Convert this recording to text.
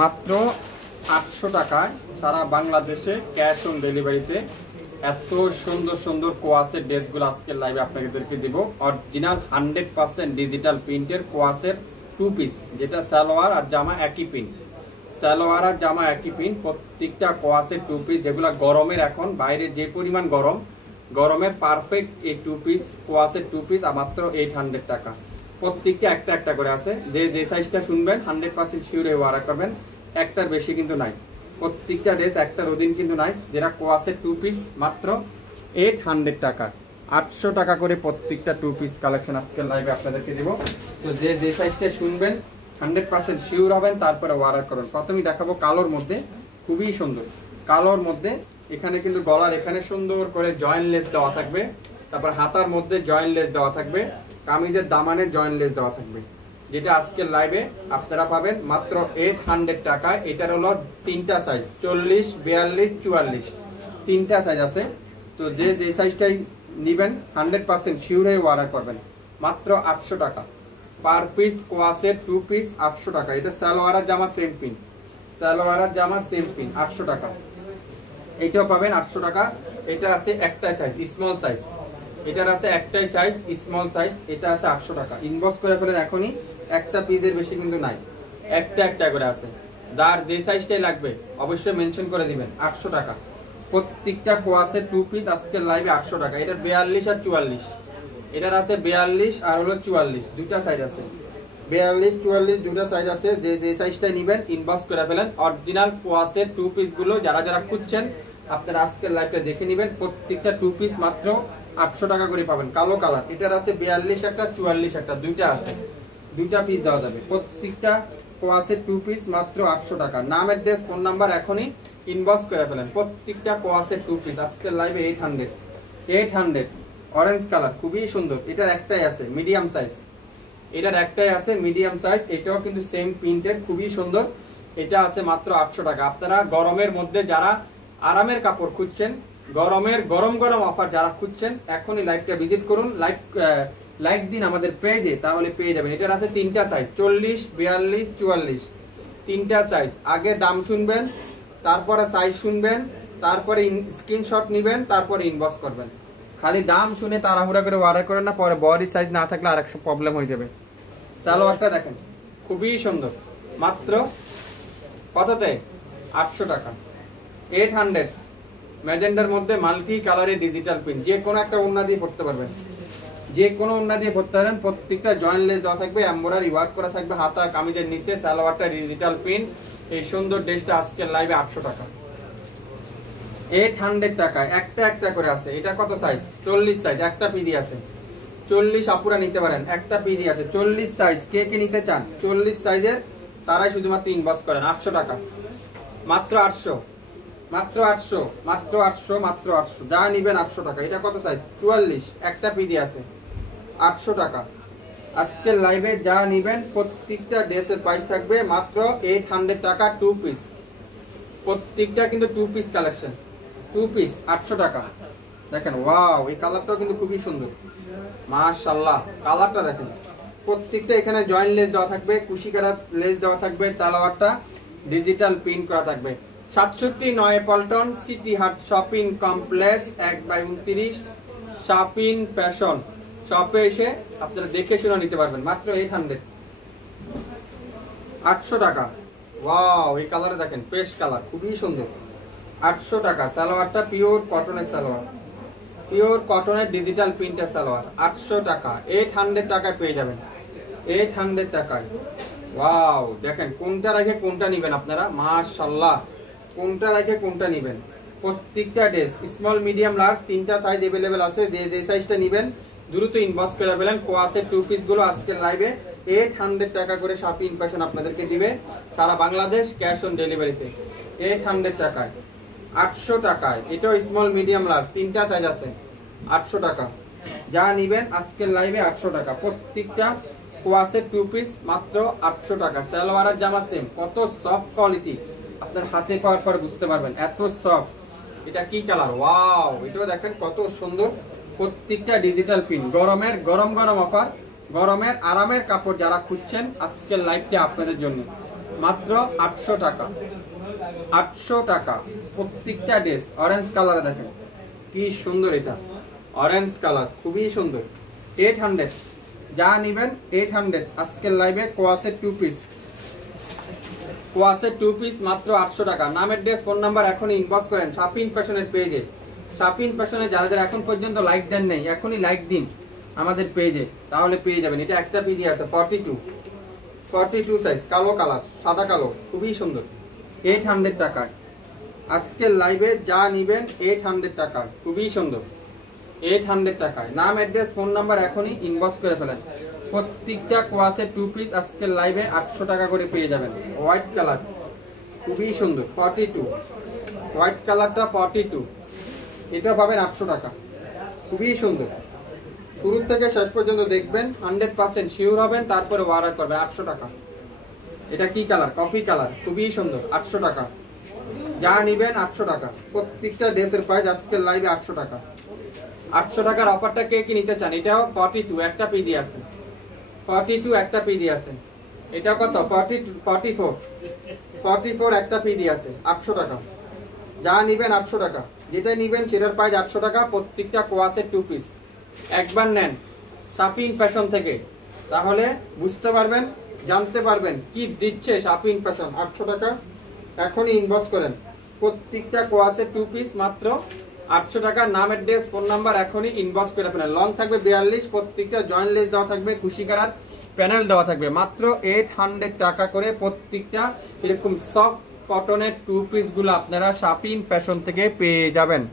মাত্র 800 টাকায় সারা বাংলাদেশে ক্যাশ অন ডেলিভারিতে এত সুন্দর সুন্দর কোয়াসের ড্রেসগুলো আজকের লাইভে আপনাদেরকে দিব। অরিজিনাল 100% ডিজিটাল প্রিন্টের কোয়াসের 2 পিস, যেটা সালোয়ার আর জামা একই প্রিন্ট, সালোয়ার আর জামা একই প্রিন্ট, প্রত্যেকটা কোয়াসের 2 পিস, যেগুলো গরমের এখন বাইরে যে পরিমাণ গরম, গরমের পারফেক্ট এই 2 পিস কোয়াসের 2 পিস মাত্র 800 টাকা। প্রত্যেকটা একটা একটা করে আছে, যে সাইজটা শুনবেন 100% শিওর অর্ডার করবেন, একটার বেশি কিন্তু নাই, প্রত্যেকটা ড্রেস একটার অধীন কিন্তু নাই। যেটা কোয়াসের 2 পিস মাত্র 800 টাকা, 800 টাকা করে প্রত্যেকটা 2 পিস কালেকশন আজকের লাইভে আপনাদেরকে দেব। তো যে সাইজটা শুনবেন 100% শিওর হবেন, তারপরে অর্ডার করুন। প্রথমেই দেখাবো কালোর মধ্যে, খুবই সুন্দর কালোর মধ্যে। এখানে কিন্তু গলার এখানে সুন্দর করে জয়েন্ট লেস দেওয়া থাকবে, তারপর হাতার মধ্যে জয়েন্ট লেস দেওয়া থাকবে, কামিজের দামানে জয়েন্ট লেস দেওয়া থাকবে, যেটা আজকের লাইভে আপনারা পাবেন মাত্র 800 টাকায়। এটার হলো 3টা সাইজ, 40, 42, 44, 3টা সাইজ আছে। তো যে সাইজটাই নেবেন 100% শিওর হয়ে অর্ডার করবেন, মাত্র 800 টাকা পার পিস। কোয়াসের 2 পিস 800 টাকা। এটা সালোয়ার আর জামা সেম পিন, সালোয়ার আর জামা সেম পিন, 800 টাকা। এইটাও পাবেন 800 টাকা। এটা আছে একটাই সাইজ, স্মল সাইজ, এটার আছে একটাই সাইজ, স্মল সাইজ, এটা আছে 800 টাকা। ইনবক্স করে ফেলেন এখনই, একটা পিসের বেশি কিন্তু নাই, একটা একটা করে আছে। যার যে সাইজটাই লাগবে অবশ্যই মেনশন করে দিবেন, 800 টাকা প্রত্যেকটা কোয়াসের 2 পিস আজকের লাইভে 800 টাকা। এটার 42 আর 44, এটার আছে 42 আর হলো 44, দুইটা সাইজ আছে, 42 44 দুইটা সাইজ আছে। যে সাইজটাই নেবেন ইনবক্স করে ফেলেন। অরিজিনাল কোয়াসের 2 পিস গুলো যারা খুঁজছেন আপনারা আজকের লাইভটা দেখে নেবেন। প্রত্যেকটা 2 পিস মাত্র 800 টাকা করে পাবেন। কালো কালার, এটার আছে 42 একটা 44 একটা, দুইটা আছে, দুইটা পিস দেওয়া যাবে। প্রত্যেকটা কোয়াসের 2 পিস মাত্র 800 টাকা। নাম, অ্যাড্রেস, ফোন নাম্বার এখনই ইনবক্স করে ফেলেন। প্রত্যেকটা কোয়াসের 2 পিস আজকের লাইভে 800 অরেঞ্জ কালার, খুবই সুন্দর। এটার একটাই আছে মিডিয়াম সাইজ, এটার একটাই আছে মিডিয়াম সাইজ, এটাও কিন্তু সেম প্রিন্টের, খুবই সুন্দর। এটা আছে মাত্র 800 টাকা। আপনারা গরমের মধ্যে যারা আরামের কাপড় খুঁজছেন, গরমের গরম গরম অফার যারা খুঁজছেন, এখনই লাইভটা ভিজিট করুন, লাইক দিন আমাদের পেজে, তাহলে পেয়ে যাবেন। এটার আছে 3টা সাইজ, 40 42 44, 3টা সাইজ। আগে দাম শুনবেন, তারপরে সাইজ শুনবেন, তারপরে স্ক্রিনশট নেবেন, তারপরে ইনবক্স করবেন। খালি দাম শুনে তাড়াহুড়া করে অর্ডার করেন না, পরে বডি সাইজ না থাকলে আর একটা প্রবলেম হয়ে যাবে। সালোয়ারটা দেখেন খুবই সুন্দর, মাত্র কততে? 800 টাকা। 800 ম্যাজেন্ডার মধ্যে মাল্টি কালারের ডিজিটাল প্রিন্ট, যে কোনো একটা ওড়না দিয়ে পড়তে পারবেন, যে কোনো ওড়না দিয়ে পড়তে পারবেন। প্রত্যেকটা জয়েন্ট লেস দেওয়া থাকবে, এমব্রয়ডারি ওয়ার্ক করা থাকবে হাতা কামিজের নিচে, সালোয়ারটা ডিজিটাল প্রিন্ট। এই সুন্দর ড্রেসটা আজকের লাইভে 800 টাকা, 800 টাকায় একটা একটা করে আছে। এটা কত সাইজ? 40 সাইজ, একটা পিডি আছে, 40 আপুরা নিতে পারেন, একটা পিডি আছে 40 সাইজ। কে কে নিতে চান 40 সাইজের, তারাই শুধুমাত্র ইনবক্স করেন। 800 টাকা, মাত্র 800, মাত্র 800, মাত্র 800, মাত্র 800, যা নিবেন 800 টাকা। এটা কত সাইজ? 44, একটা পিডি আছে, 800 টাকা। আজকের লাইভে যা নিবেন প্রত্যেকটা ড্রেসের প্রাইস থাকবে মাত্র 800 টাকা, 2 পিস। প্রত্যেকটা কিন্তু 2 পিস কালেকশন, 2 পিস 800 টাকা। দেখেন ওয়াও, এই কালারটাও কিন্তু খুবই সুন্দর, মাশাআল্লাহ। কালারটা দেখেন, প্রত্যেকটা এখানে জয়েন্ট লেস দেওয়া থাকবে, কুশি করা লেস দেওয়া থাকবে, সালোয়ারটা ডিজিটাল প্রিন্ট করা থাকবে। 67 পল্টন সিটি হাট শপিং কমপ্লেক্স 1/29 শপিং ফ্যাশন শপে এসে আপনারা দেখে শুনে নিতে পারবেন। মাত্র 800 টাকা। ওয়াও, এই কালারে দেখেন, ফ্রেশ কালার, খুবই সুন্দর, 800 টাকা। সালোয়ারটা পিওর কটনের সালোয়ার, পিওর কটনের ডিজিটাল প্রিন্টের সালোয়ার, 800 টাকা। 800 টাকায় পেয়ে যাবেন, 800 টাকায়। ওয়াও, দেখেন কোনটা রেখে কোনটা নেবেন আপনারা, মাশাআল্লাহ, কোনটা রেখে কোনটা নেবেন। প্রত্যেকটা ড্রেস স্মল মিডিয়াম লার্জ 3টা সাইজ अवेलेबल আছে। যে সাইজটা নেবেন দ্রুত ইনবক্স করে ফেলেন। কোয়াসের 2 পিস গুলো আজকের লাইভে 800 টাকা করে শপিং ফ্যাশন আপনাদেরকে দিবে সারা বাংলাদেশ, ক্যাশ অন ডেলিভারিতে। 800 টাকায়, 800 টাকায়। এটাও স্মল মিডিয়াম লার্জ 3টা সাইজ আছে, 800 টাকা। যা নিবেন আজকের লাইভে 800 টাকা। প্রত্যেকটা কোয়াসের 2 পিস মাত্র 800 টাকা। সালোয়ার আর জামা সেম, কত সফট কোয়ালিটি, আপনার হাতে পাওয়ার পর বুঝতে পারবেন এত সফট। এটা কি কালার, ওয়াও, এটাও দেখেন কত সুন্দর। প্রত্যেকটা ডিজিটাল প্রিন্ট, গরমের গরম গরম অফার, গরমের আরামের কাপড় যারা খুঁজছেন আজকের লাইভটা আপনাদের জন্য। মাত্র 800 টাকা। 800 টাকা প্রত্যেকটা ড্রেস। অরেঞ্জ কালারে দেখেন কি সুন্দর, এটা অরেঞ্জ কালার খুবই সুন্দর। 800, যা নিবেন 800। আজকের লাইভে কোয়াসের 2 পিস, কোয়াসের 2 পিস মাত্র 800 টাকা। নামের ড্রেস, ফোন নাম্বার এখনই ইনবক্স করেন শাপিন ফ্যাশনের পেজে। শাপিন ফ্যাশনে যারা যারা এখন পর্যন্ত লাইক দেন নাই, এখনই লাইক দিন আমাদের পেজে, তাহলে পেয়ে যাবেন। এটা একটা পিডি আছে 42 সাইজ, কালো কালার, সাদা কালো, খুবই সুন্দর। 800 টাকায় আজকের লাইভে যা নিবেন 800 টাকায়, খুবই সুন্দর। 800 টাকায়। নাম, অ্যাড্রেস, ফোন নাম্বার এখনই ইনবক্স করে ফেলেন। প্রত্যেকটা কোয়াসের 2 পিস আজকের লাইভে 800 টাকা করে পেয়ে যাবেন। হোয়াইট কালার খুবই সুন্দর, 42, হোয়াইট কালারটা 42, এটা পাবেন 800 টাকা, খুবই সুন্দর। শুরু থেকে শেষ পর্যন্ত দেখবেন, 100% শিওর হবেন, তারপরে অর্ডার করবেন। 800 টাকা। এটা কি কালার? কফি কালার, খুবই সুন্দর। 800 টাকা, যা নিবেন 800 টাকা। প্রত্যেকটা ড্রেসের প্রাইস আজকের লাইভে 800 টাকা। 800 টাকার অফারটা কে কি নিতে চান? এটাও 42, একটা পিডি আছে। 42 একটা পিডি আছে। এটা কত? 44 একটা পিডি আছে। 800 টাকা, যা নিবেন 800 টাকা। যেটা নিবেন সেটার প্রাইস 800 টাকা। প্রত্যেকটা কোয়াসের 2 পিস। একবার নেন শাপিন ফ্যাশন থেকে, তাহলে বুঝতে পারবেন, জানতে পারবেন কি দিচ্ছে শাপিন ফ্যাশন। 800 টাকা, এখনই ইনবক্স করেন। প্রত্যেকটা কোয়াসের 2 পিস মাত্র 800 টাকা। নাম, অ্যাড্রেস, ফোন নাম্বার এখনই ইনবক্স করে ফেলেন। লং থাকবে 42, প্রত্যেকটা জয়েন্ট লেস দেওয়া থাকবে, কুশি কালার প্যানেল দেওয়া থাকবে। মাত্র 800 টাকা করে প্রত্যেকটা এরকম সফট কটনের 2 পিস গুলো আপনারা শাপিন ফ্যাশন থেকে পেয়ে যাবেন।